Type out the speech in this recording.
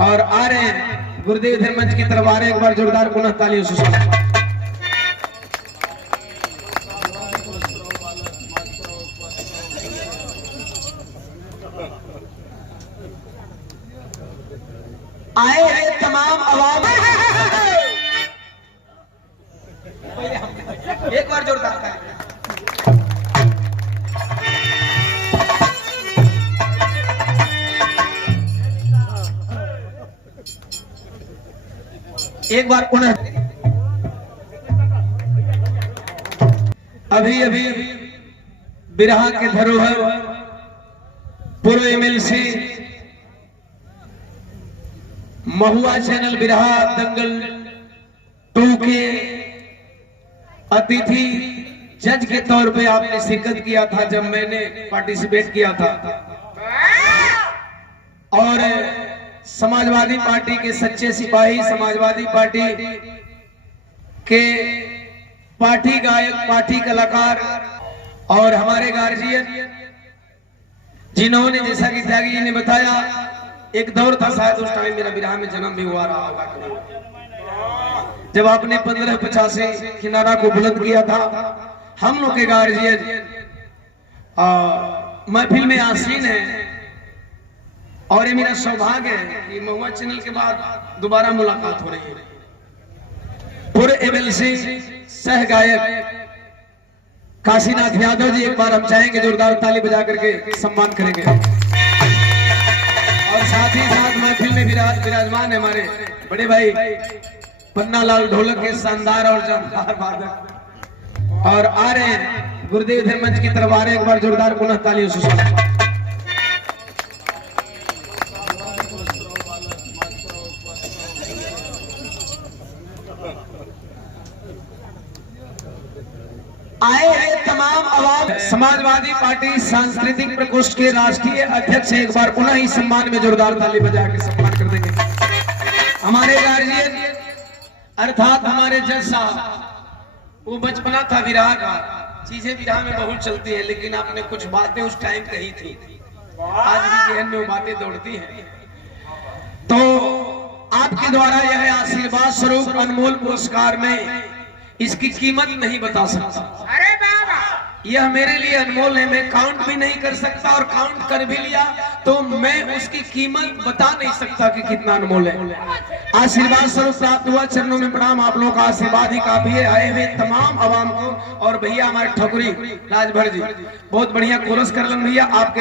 और आ रहे हैं गुरुदेव इधर मंच की तरफ आ रहे हैं। एक बार जोरदार पुनः तालियों से स्वागत। आए हैं तमाम आवाम, एक बार जोरदार तालियां। एक बार पुनः अभी अभी बिरहा के धरोहर पूर्व एमएलसी महुआ चैनल बिरहा दंगल 2 के अतिथि जज के तौर पे आपने शिरकत किया था जब मैंने पार्टिसिपेट किया था। और समाजवादी पार्टी के सच्चे सिपाही, समाजवादी पार्टी के पार्टी गायक, पार्टी कलाकार और हमारे गार्जियन, जिन्होंने जैसा कि त्यागी जी ने बताया, एक दौर था शायद उस टाइम मेरा बिरहा में जन्म भी हुआ रहा होगा, जब आपने 1585 किनारा को बुलंद किया था। हम लोग के गार्जियन महफिल में आसीन है और ये मेरा सौभाग्य है कि महुआ चैनल के बाद दोबारा मुलाकात हो रही है। पूर्व एमएलसी सह गायक काशीनाथ यादव जी, एक बार हम चाहेंगे जोरदार ताली बजा करके सम्मान करेंगे। और साथ ही साथ महफिल में विराजमान है हमारे बड़े भाई पन्ना लाल ढोलक के शानदार और जानदार वादक, और आ रहे हैं गुरुदेव इधर मंच की तरफ आ रहे हैं। एक बार जोरदार पुनः तालियों से स्वागत। आए हैं तमाम आवाम। समाजवादी पार्टी सांस्कृतिक प्रकोष्ठ के राष्ट्रीय अध्यक्ष, एक बार पुनः ही सम्मान में जोरदार ताली बजा के सम्मान कर देंगे। हमारे गार्जियन अर्थात हमारे जज साहब, वो बचपना था विरहा का, चीजें विरहा में बहुत चलती है, लेकिन आपने कुछ बातें उस टाइम कही थी, आज भी जहन में वो बातें दौड़ती हैं। तो आपके द्वारा यह आशीर्वाद स्वरूप अनमोल पुरस्कार में इसकी कीमत नहीं बता सकता। अरे बाबा, यह मेरे लिए अनमोल है, मैं काउंट भी नहीं कर सकता, और काउंट कर भी लिया तो मैं उसकी कीमत बता नहीं सकता कि कितना अनमोल है। आशीर्वाद स्वरूप प्राप्त हुआ, चरणों में प्रणाम। आप लोगों का आशीर्वाद ही काफी है। आए हुए तमाम आवाम को, और भैया हमारे ठकुरी राजभर जी बहुत बढ़िया कोरस कर लन भैया आपके